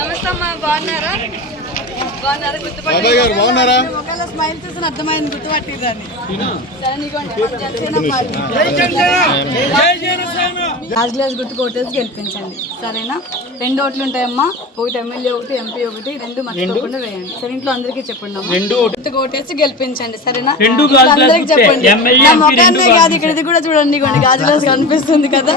నమస్తే అమ్మా, బాగున్నారా? బాగున్నారా? ఒకవేళ స్మైల్ చూసిన అర్థమైంది, గుర్తుపట్టిందని. లాస్ట్ గ్లాస్ గుర్తు కోటేసి గెలిపించండి, సరేనా? 2 ఓట్లు ఉంటాయమ్మా, ఒకటి ఎమ్మెల్యే, ఒకటి ఎంపీ, ఒకటి 2 మర్చిపోకుండా వేయండి. సరే, ఇంట్లో అందరికీ చెప్పండి అమ్మా, గుర్తు కోటేసి గెలిపించండి, సరేనా? అందరికి చెప్పండి. నా మొఖాన్నే కాదు, ఇక్కడిది కూడా చూడండి, గాజు గ్లాస్ కనిపిస్తుంది కదా,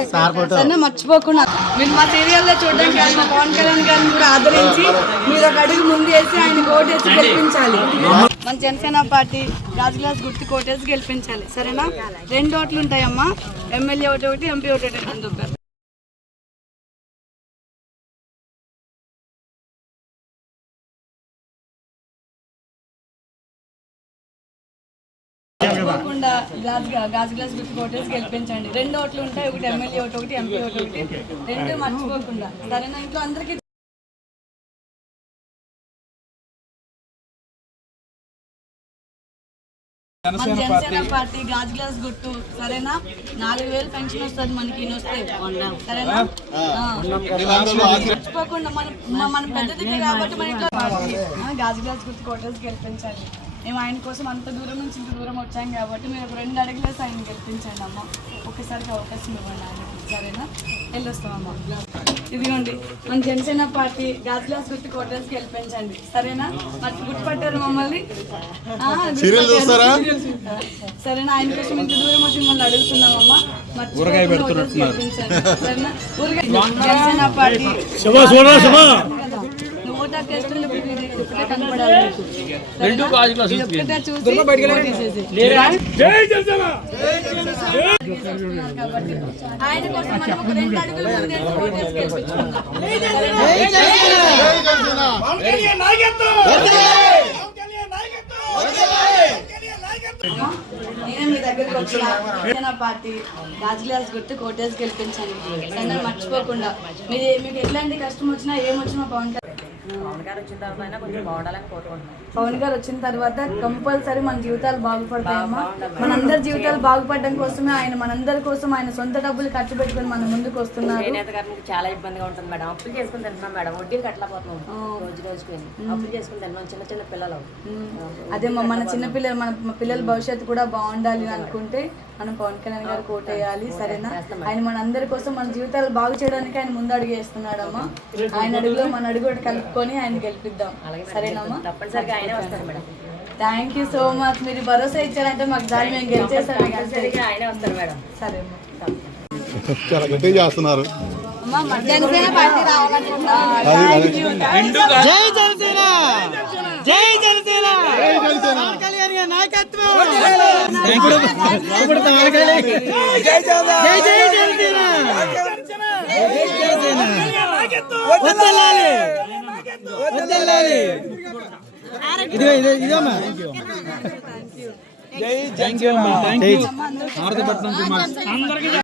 సరేనా? మర్చిపోకుండా మీరు మా సీరియల్లో చూడడానికి మా పవన్ కళ్యాణ్ గారిని కూడా ఆదరించి మీరు ఒక అడుగు ముందేసి ఆయన కోటేసి గెలిపించాలి. మన జనసేన పార్టీ గాజు గ్లాస్ గుర్తు కోటేసి గెలిపించాలి, సరేనా? 2 ఓట్లు ఉంటాయమ్మా, ఎమ్మెల్యే ఒకటి, ఎంపీ ఒకటి. తప్పకుండా గాజు గ్లాస్ గుర్తు కోటేసి గెలిపించండి. 2 ఓట్లు ఉంటాయి, ఒకటి ఎమ్మెల్యే ఒకటి, ఎంపీ ఒకటి, 2 మర్చిపోకుండా, సరేనా? ఇంట్లో అందరికీ మన జనసేన పార్టీ గాజు గ్లాస్ గుర్తు, సరేనా? 4000 పెన్షన్ వస్తుంది మనకి, సరేనా? మర్చిపోకుండా మన పెద్దదికి కాబట్టి మన ఇంట్లో గాజు గ్లాస్ గుర్తు కోటేసి గెలిపించండి. మేము ఆయన కోసం అంత దూరం నుంచి ఇంత దూరం వచ్చాం కాబట్టి మీరు ఒక 2 అడుగులేసి ఆయన గెలిపించండి అమ్మ. ఒక్కసారికి అవకాశం ఇవ్వండి ఆయనకి, సరేనా? వెళ్ళొస్తామమ్మా. ఇదిగోండి మన జనసేన పార్టీ గాజు గ్లాస్ గుర్తు కోటేసి గెలిపించండి, సరేనా? మరి గుర్తుపట్టారు మమ్మల్ని, సరేనా? ఆయన కోసం ఇంత దూరం వచ్చి మిమ్మల్ని అడుగుతున్నామమ్మా, మర్చిపోకుండా గెలిపించండి, సరేనా? జనసేన పార్టీ ఆయన కోసం మనం ఒక 2 అడుగులు నేను మీ దగ్గరకు వచ్చిన జనసేన పార్టీ గాజు గ్లాస్ గుర్తు కోటేసి గెలిపించండి, సరే? మర్చిపోకుండా మీకు ఎట్లాంటి కష్టం వచ్చినా ఏమొచ్చినా పవన్ గారు వచ్చిన తర్వాత కంపల్సరీ మన జీవితాలు బాగుపడతాయమ్మా. మనందరి జీవితాలు బాగుపడడం కోసమే ఆయన మనందరి కోసం ఆయన సొంత డబ్బులు ఖర్చు పెట్టుకుని మన ముందుకు వస్తున్నారు. చాలా ఇబ్బందిగా ఉంటుంది మేడం, అప్పులు చేసుకుని తింటున్నాం మేడం, వడ్డీలు కట్టలేకపోతున్నాం, రోజుకి అప్పులు చేసుకుని తింటున్నాం, చిన్న పిల్లలు. అదే మన చిన్న పిల్లలు, మన పిల్లల భవిష్యత్తు కూడా బాగుండాలి అనుకుంటే మనం పవన్ కళ్యాణ్ గారు కోటేయాలి, సరేనా? ఆయన మన అందరి కోసం మన జీవితాలు బాగు చేయడానికి ఆయన ముందు అడుగు వేస్తున్నాడమ్మా. ఆయన అడుగులో మన అడుగు కలుపుకొని ఆయన గెలిపిద్దాం, సరేనమ్మా? తప్పనిసరిగా ఆయనే వస్తారు madam. Thank you so much. మీరు భరోసా ఇచ్చారంటే మాకు దాన్ని మేము గెలిచేస్తాం, ఆయనే వస్తారు మేడం. సరే చాలా గట్టిగా చేస్తున్నారు. Janasena party thank you.